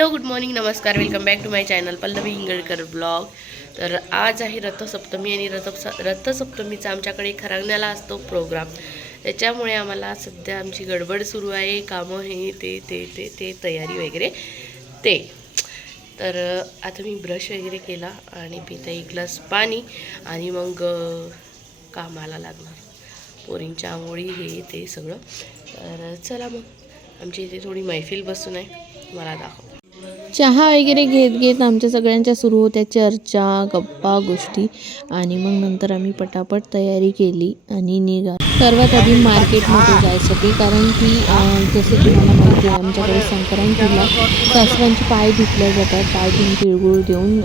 Hello, good morning, नमस्कार, welcome back to my channel Pallavi Hingalkar blog. तर आज आहे रथसप्तमी आणि रथसप्तमीचा आमच्याकडे खरांगण्याला असतो प्रोग्राम. त्याच्यामुळे आम्हाला सध्या आमची गडबड सुरू आहे. कामं हे ते ते ते ते तयारी वगैरे ते. तर आता मी ब्रश वगैरे केला आणि पिता एक ग्लास पाणी आणि मग कामाला लागणार. पोरींच्या आंघोळी हे ते सगळं. तर चला मग आमची इथे थोडी मैफिल बसून आहे, मला दाखव. चहा वगैरे घेत घेत आमच्या सगळ्यांच्या सुरू होत्या चर्चा, गप्पा गोष्टी आणि मग नंतर आम्ही पटापट तयारी केली आणि निघालो. सर्वात आधी मार्केटमध्ये जायसाठी, कारण की जसं तुम्हाला माहिती आहे आमच्याकडे संक्रांतीला सासऱ्यांचे पाय धुतले जातात. पाय धुवून तिळगुळ देऊन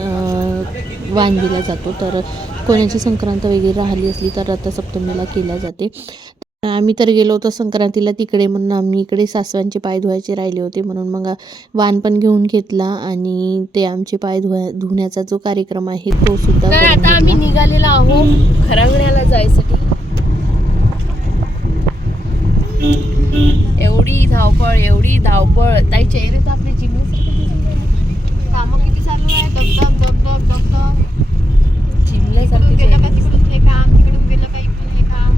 वाण दिला जातो. तर कोणाची संक्रांत वगैरे राहिली असली तर रथसप्तमीला केल्या जाते. आम्ही तर गेलो होतो संक्रांतीला तिकडे, म्हणून आम्ही इकडे सासऱ्यांचे पाय धुवायचे राहिले होते, म्हणून मग वाण पण घेऊन घेतला आणि ते आमचे पाय धुण्याचा जो कार्यक्रम आहे तो सुद्धा. तर आता आम्ही निघालेलो आहोत खरांगण्याला जायसाठी. एवढी धावपळ ताई, चेहरे तर आपले चिमण्यासारखे. कामं किती चालू आहे, दगदग दगदग दगदग. चिमण्यासारखे तिकडून हे काम, तिकडून गेलं का इकडून हे काम.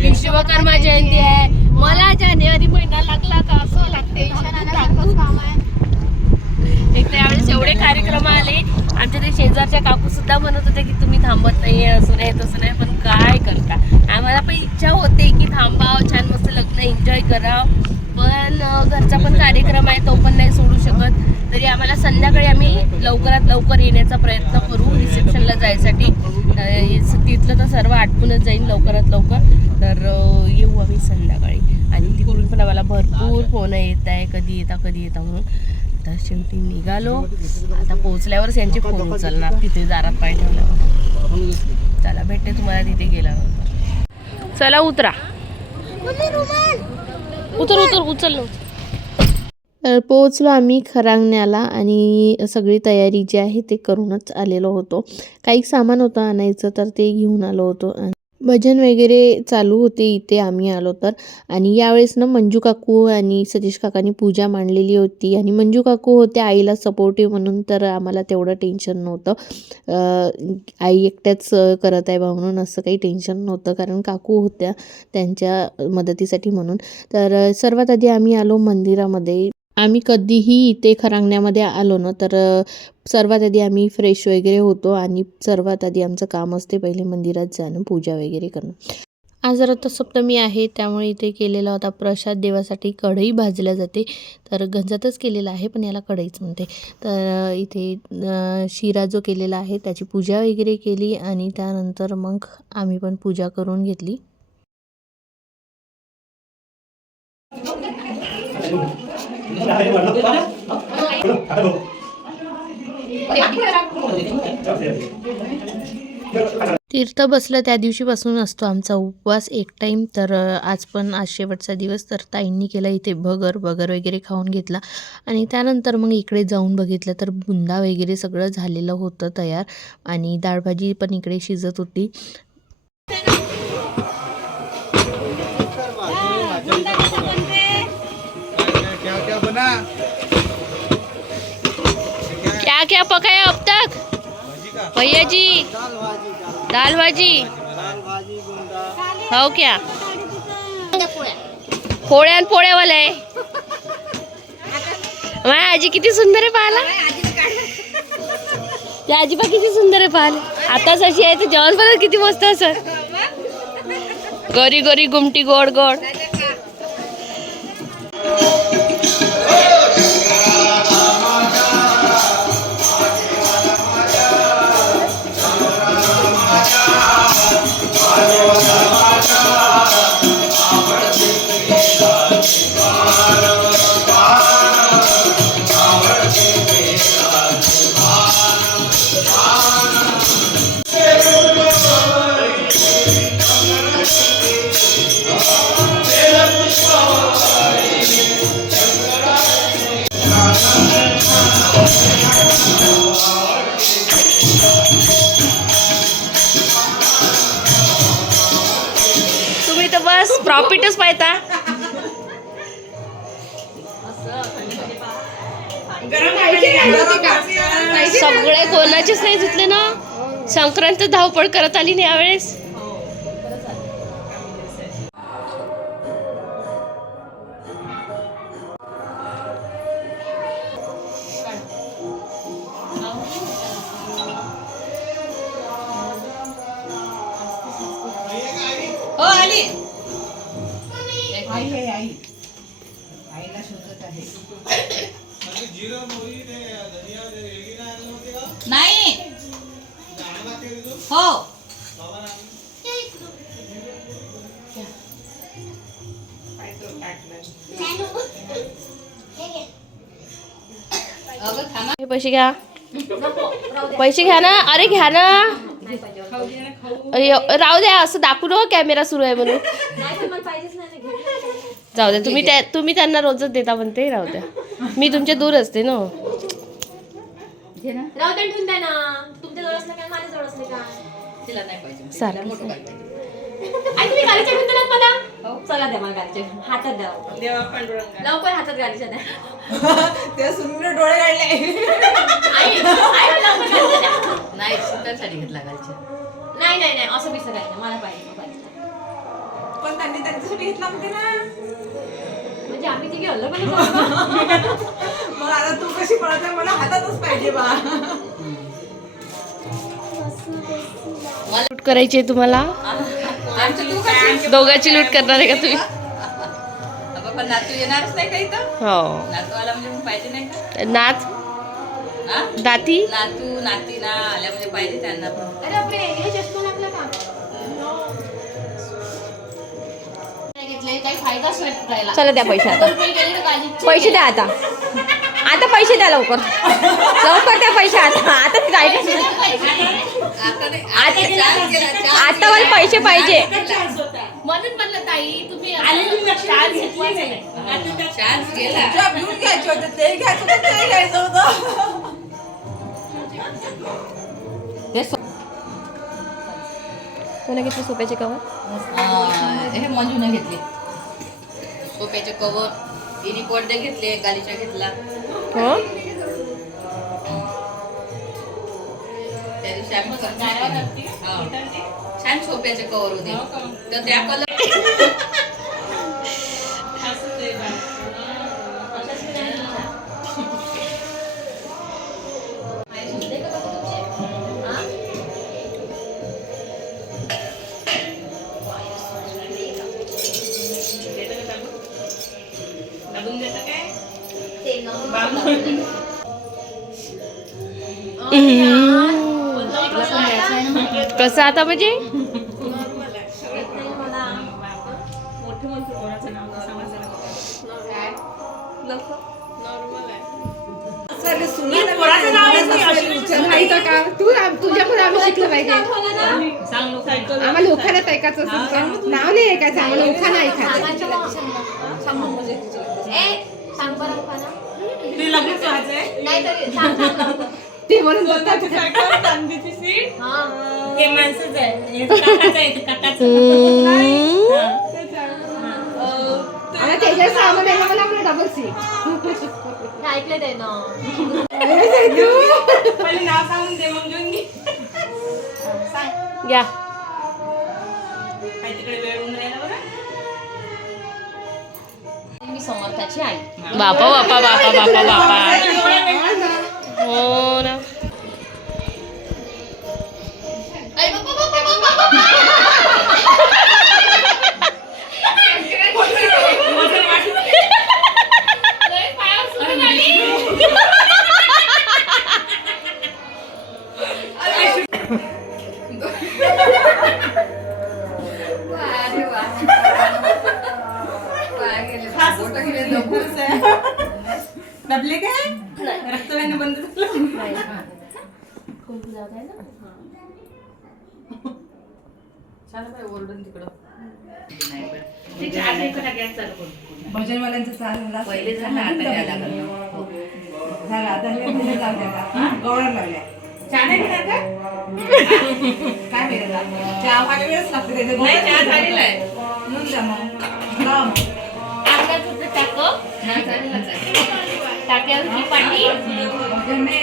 विश्वकर्मा जयंती आहे. मला जानेवारी महिना लागला का असं लागते. टेन्शन आल्यासारखंच काम आहे. एक तर यावेळेस एवढे कार्यक्रम आले. आमच्या ते शेजारच्या काकू सुद्धा म्हणत होते की तुम्ही थांबत नाही, असं नाही तसं नाही. पण काय करता, आम्हाला पण इच्छा होते की थांबाव, छान मस्त लग्न एन्जॉय करावं. पण घरचा पण कार्यक्रम आहे, तो पण नाही सोडू शकत. तरी आम्हाला संध्याकाळी आम्ही लवकरात लवकर येण्याचा प्रयत्न करू रिसेप्शनला जायसाठी. तिथलं तर सर्व आटपूनच जाईल लवकरात लवकर. तर येऊ आम्ही संध्याकाळी. आणि तिकडून पण आम्हाला भरपूर फोन येत आहे, कधी येता म्हणून. तर शेवटी निघालो. आता पोहोचल्यावरच यांचे फोन उचलणार, तिथे दारात पाय ठेवल्यावर. चला, भेटते तुम्हाला तिथे गेल्यानंतर. चला उतरा, उचल. तर पोहोचलो आम्ही खरांगण्याला आणि सगळी तयारी जी आहे ते करूनच आलेलो होतो. काही सामान होतं आणायचं, तर ते घेऊन आलो होतो. भजन वगैरे चालू होते इथे आम्ही आलो तर. आणि यावेळेस ना मंजू काकू आणि सतीश काकांनी पूजा मांडलेली होती आणि मंजू काकू होत्या आईला सपोर्टिव्ह म्हणून, तर आम्हाला तेवढं टेन्शन नव्हतं. आई एकट्याच करत आहे बा म्हणून असं काही टेन्शन नव्हतं, कारण काकू होत्या त्यांच्या मदतीसाठी म्हणून. तर सर्वात आधी आम्ही आलो मंदिरामध्ये. आम्ही कधीही इथे खरांगण्यामध्ये आलो ना तर सर्वात आधी आम्ही फ्रेश वगैरे होतो आणि सर्वात आधी आमचं काम असते पहिले मंदिरात जाणं, पूजा वगैरे करणं. आज रथसप्तमी आहे, त्यामुळे इथे केलेला होता प्रसाद देवासाठी. कढई भाजल्या जाते, तर गंजातच केलेला आहे पण याला कढईच म्हणते. तर इथे शिरा जो केलेला आहे त्याची पूजा वगैरे केली आणि त्यानंतर मग आम्ही पण पूजा करून घेतली. तीर्थ बसलं त्या दिवशीपासून असतो आमचा उपवास एक टाईम. तर आज शेवटचा दिवस. तर ताईंनी केला इथे भगर वगैरे खाऊन घेतला आणि त्यानंतर मग इकडे जाऊन बघितलं तर बुंदा वगैरे सगळं झालेलं होतं तयार आणि डाळभाजी पण इकडे शिजत होती. क्या पकाया अब तक भैया जी? दाल भाजी हो क्या? पोळ्यावाला आहे. माझ्या आजी किती सुंदर आहे पाहायला. त्या आजीबा किती सुंदर आहे पाहायला. आताच अशी आहे तर जेवण पण किती मस्त असत. गरी गरी गुमटी गोड गोड. तुम्ही तर बस प्रॉफिटच पाहता. सगळे कोणाचेच नाही धुतले ना. संक्रांत धावपळ करत आली नाही यावेळेस. हो आली. आईला शोधत आहे. नाही हो हे पैसे घ्या. पैसे घ्या ना. अरे घ्या ना. राहू द्या. असं दाखवू नका कॅमेरा सुरू आहे म्हणून. जाऊ द्या. तुम्ही त्यांना रोजच देता म्हणते. राहू द्या. मी तुमच्या दूर असते ना. राहू दे ठेवून द्या ना. तुमच्या जवळ असलं काय माझ्या जवळ असले काय. तिला नाही पाहिजे. सारखं. तिला मोठं पाहिजे. आई तुम्ही गालीच्या घेऊन दिलात मला. चला द्या मला गालीच्या हातात द्या. लवकर हातात गालीच्या द्या. ते सुंदर डोळे काढले. आई लवकर गालीच्या द्या. नाही शीतलसाठी घेतला गालच्या. नाही नाही नाही असं बिसं काय नाही. मला पाहिजे. पण त्यांनी त्यांच्यासाठी घेतला म्हणते ना. म्हणजे आम्ही तिघे हल्लं पण मग आता तू कशी पळत आहे मला हातातच पाहिजे बा. लूट करायची आहे तुम्हाला. दोघांची लूट करणार आहे का तुम्ही. पण नातू येणारच नाही का इथं. हो. नातू आला म्हणजे मग पाहिजे नाही का. नात हा? दाती. नातू नाती ना आल्या म्हणजे पाहिजे त्यांना पण. अरे बापरे हे चष्मा लागला का. काही फायदाच नाही राहिला. चला द्या पैसे आता. पैसे द्या आता. आता पैसे द्या लवकर. लवकर द्या पैसे आता. आता ती गाडी आता नाही. आता chance गेला, chance आता मला पैसे पाहिजे. म्हणून म्हणलं ताई तुम्ही chance घेतलाच नाही. chance गेला. घ्यायचे होते ते घ्यायचं होतं ते घ्यायचं होतं. कोणा घेतले सोप्याचे कवर. हे मंजूने घेतले सोप्याचे कवर. तिने पडदे घेतले. गालीचा घेतला. हो. त्या दिवशी आम्ही छान सोप्याचे कवर होते. तर त्या कलर कसं आता म्हणजे तुझ्याकडे आम्ही शिकलं पाहिजे. आम्हाला उखाण्यात ऐकायचं असेल नाव नाही ऐकायचं. आम्हाला उखाणा ऐकायचं. ते म्हणून बोलतात त्याच्या आम्हाला डबल सीट ऐकले ते ना. नाव सांगून दे मग घेऊन घे. या. मी समर्थाची आई. बापा बापा बापा बापा बापा. हो ना. दबले काय रक्तवाहिनी बंद झालं. ओरडून तिकडं भजनवाल्यांचं चालू पहिले झालं. आता द्यायला झालं. आता हे जाऊ द्या. गवळण लागल्या. चहा नाही घेणार का. काय मिळाला चहा मला वेळच लागते. नाही चहा झालेला आहे म्हणून द्या मग. टाक डोक्यावरची पाटी भजनने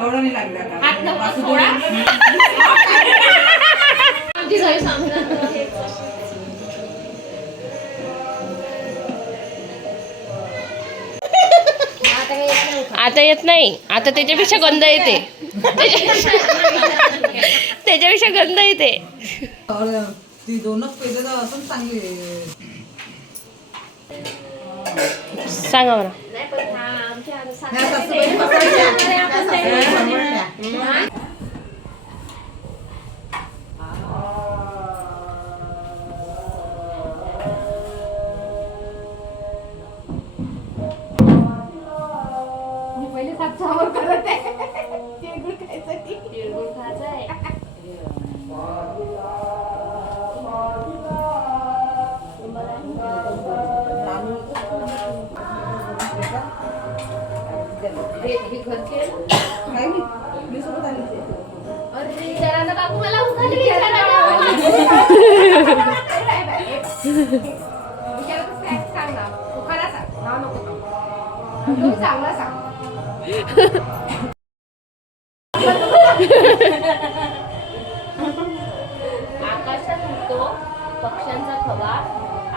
गौडवणी लागल्या का? हात नको सोडा. आता येत नाही. आता त्याच्यापेक्षा गंध येते. त्याच्यापेक्षा गंध येते. ती दोनच पेजे तर असं चांगली सांगा मला. पहिले सापसावर करत आहे तिळगुळ खायसाठी. तिळगुळ खायचं आहे. हे घर खेळ. अरे जरा ना काकू मला उखाणे विचारा. विचारतच काय सांग ना उखाणा सांग नाव नको तू चांगला सांग. आकाशात उडतो पक्ष्यांचा थवा.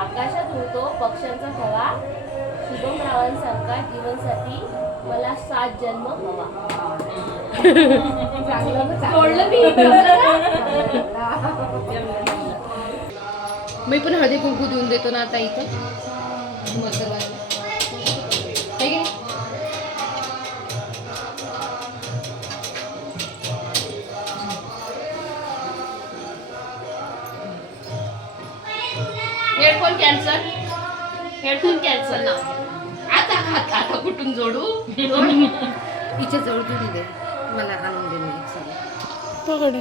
आकाशात उडतो पक्ष्यांचा थवा. शुभम रावांसारखा जीवनसाठी मला 7 जन्म हवा. सोडलं मी पण हळदी कुंकू देऊन देतो ना आता इथं मतदाराला. है की नाही? Headphone cancel. हेडफोन कॅन्सल ना. आता आता आता कुठून जोडू. हिच्या जवळ तू दे मला आणून दे मी सगळं.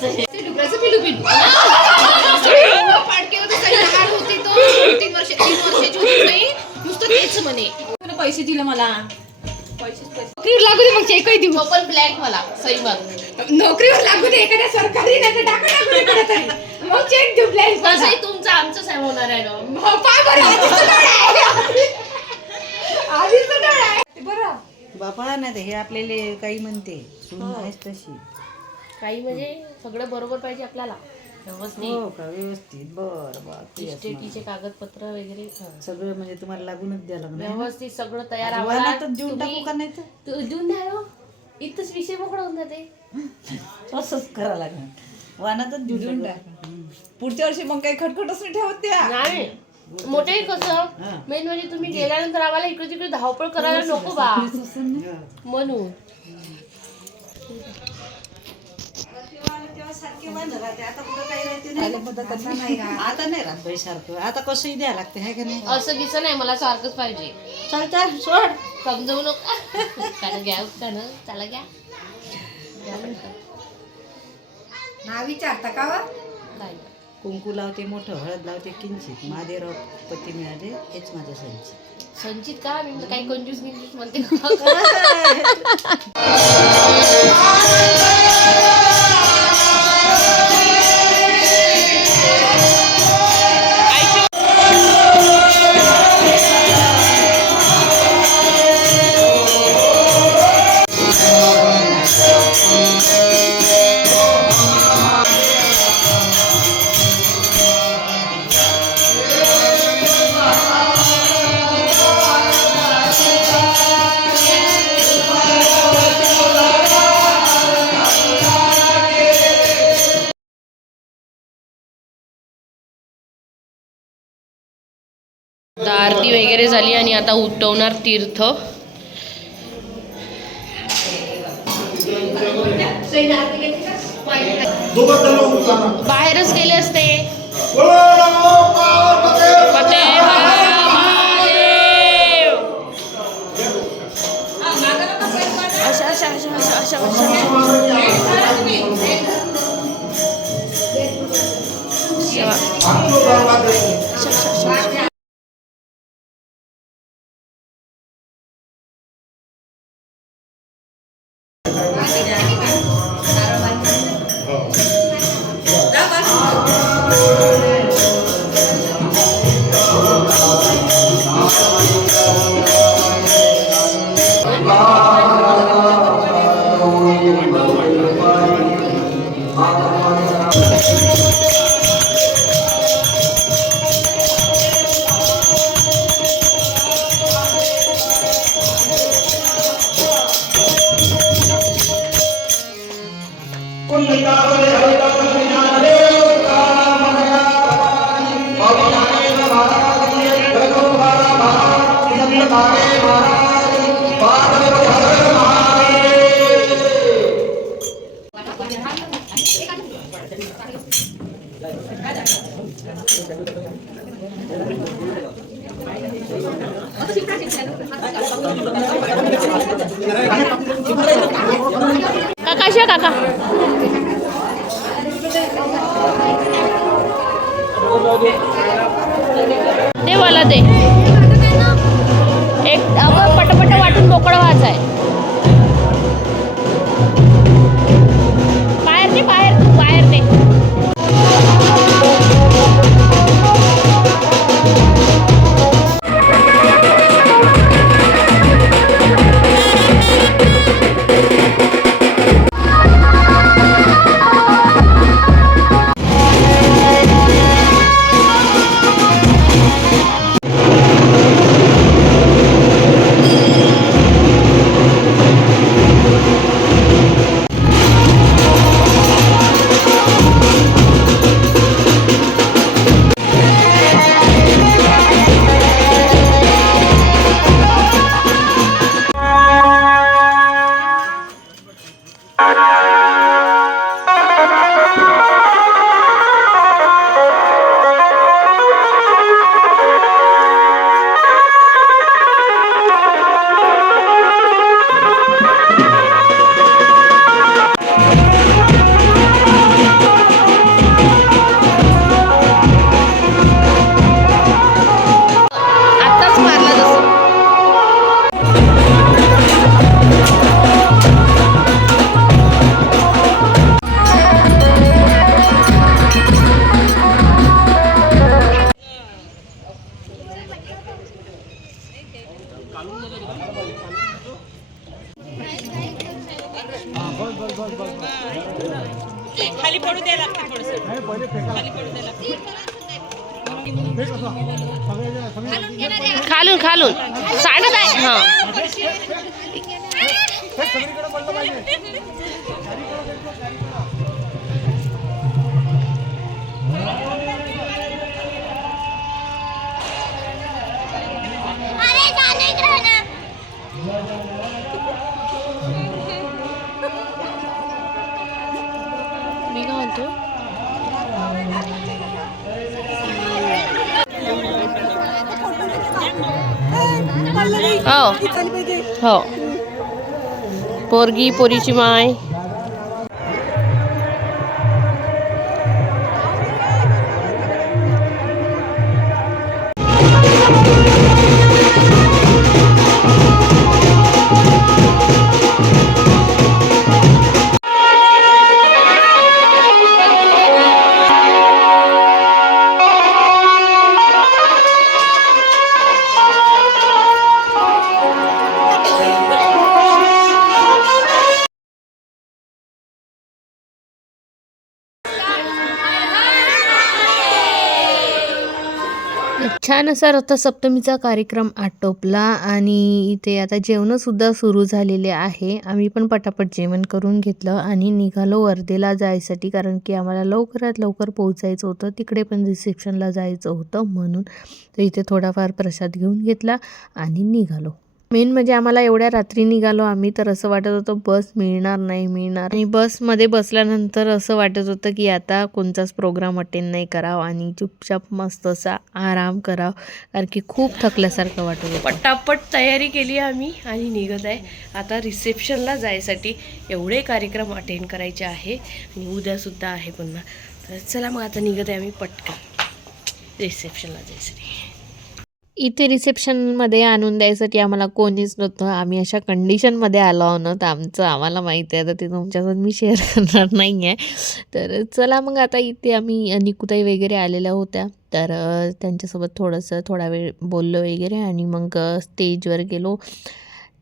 ते डुकराचं पिलू पिलू पाडके होते सही लहान होती तो 3 वर्षाची होती सही नुसतं तेच म्हणे पैसे दिले मला नोकरीवर लागू दे मग चेकही देऊ तो पण ब्लॅक मला सही बघ. नोकरीवर लागू दे एखाद्या सरकारी नाही टाका टाकू दे कुठं तरी मग चेक देऊ ब्लँक तसंही तुमचं आमचं साहेब होणार आहे ना. पा बरं आधीच तर डोळा आहे बरं बापा नाही तर हे आपल्याला काही म्हणते सून आहेस तशी काही म्हणजे सगळं बरोबर पाहिजे आपल्याला. व्यवस्थित हो का व्यवस्थित बरं बरं इस्टेटीचे कागदपत्र वगैरे सगळं म्हणजे तुम्हाला लागूनच द्यायला लागणार व्यवस्थित सगळं तयार वाहनातच देऊन टाकू का नाही तर देऊन द्या हो. इथंच विषय मोकळा होऊन जाते. असंच करा लागणार वाहनातच देऊन टाका पुढच्या वर्षी मग काही खटखटच नाही ठेवत त्या नाही मोठे कसं मेन म्हणजे तुम्ही गेल्यानंतर आम्हाला इकडे तिकडे धावपळ करायला नको बा म्हणून. आता नाही राहत बाई सारखं आता कसंही द्या लागते हाय का नाही असं दिसत नाही मला सारखंच पाहिजे. चल चल सोड समजवू नका. त्याला घ्या त्यानं त्याला घ्या. नाव विचारता का वा काय कुंकू लावते मोठं हळद लावते किंचित महादेवराव पती मिळाले हेच माझं संचित संचित का मी काही कंजूस गिंजूस म्हणते. आरती वगैरे झाली आणि आता उठवणार तीर्थ. बाहेरच गेले असते. अशा अशा अशा अशा अशा अशा काका काका दे मला दे एक अगं पटपट वाटून मोकळं व्हायचं आहे. बाहेर दे बाहेर दे. खाली पडू द्यायला लागते थोडंसं. खाली पडू द्यायला लागते. खालून सांडत आहे. हा मी काय म्हणतो हो पोरगी पोरीची माय. छान असा रथसप्तमीचा कार्यक्रम आटोपला आणि इथे आता जेवणंसुद्धा सुरू झालेले आहे. आम्ही पण पटापट जेवण करून घेतलं आणि निघालो वर्धेला जायसाठी, कारण की आम्हाला लवकरात लवकर पोहोचायचं होतं. तिकडे पण रिसेप्शनला जायचं होतं म्हणून. तर इथे थोडाफार प्रसाद घेऊन घेतला आणि निघालो. मेन म्हणजे आम्हाला एवढ्या रात्री निघालो आम्ही, तर असं वाटत होतं बस मिळणार. आणि बसमध्ये बसल्यानंतर असं वाटत होतं की आता कोणताच प्रोग्राम अटेंड नाही करावं आणि चुपचाप मस्त असा आराम करावं, कारण की खूप थकल्यासारखं वाटत होतं. पटापट तयारी केली आम्ही आणि निघत आहे आता रिसेप्शनला जायसाठी. एवढे कार्यक्रम अटेंड करायचे आहे आणि उद्यासुद्धा आहे पुन्हा. तर चला मग आता निघत आहे आम्ही पटकन. रिसेप्शनला जयश्री. इथे रिसेप्शनमध्ये आणून द्यायसाठी आम्हाला कोणीच नव्हतं. आम्ही अशा कंडिशनमध्ये आलो आहोत. तर आम्हाला माहिती आहे, तर ते तुमच्यासोबत मी शेअर करणार नाही आहे. तर चला मग आता इथे आम्ही निकुताई वगैरे आलेल्या होत्या, तर त्यांच्यासोबत थोडा वेळ बोललो वगैरे आणि मग स्टेजवर गेलो.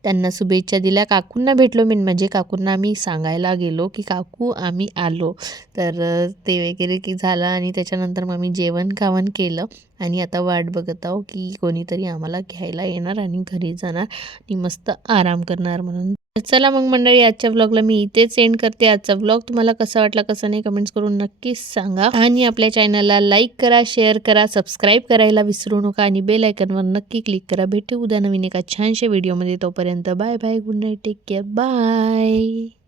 त्यांना शुभेच्छा दिल्या. काकूंना भेटलो मी, म्हणजे काकूंना आम्ही सांगायला गेलो की काकू आम्ही आलो. तर ते वगैरे की झालं आणि त्याच्यानंतर मग आम्ही जेवण खावण केलं आणि आता वाट बघत आहो की कोणीतरी आम्हाला घ्यायला येणार आणि घरी जाणार आणि मस्त आराम करणार म्हणून. तर चला मग मंडळी, आजच्या व्लॉगला मी इथेच एंड करते. आजचा व्लॉग तुम्हाला कसा वाटला कसा नाही कमेंट्स करून नक्कीच सांगा आणि आपल्या चॅनलला लाईक करा, शेअर करा, सबस्क्राईब करायला विसरू नका आणि बेल आयकॉनवर नक्की क्लिक करा. भेटू उद्या नवीन एका छानशा व्हिडिओमध्ये. तोपर्यंत bye bye, good night, take care, bye.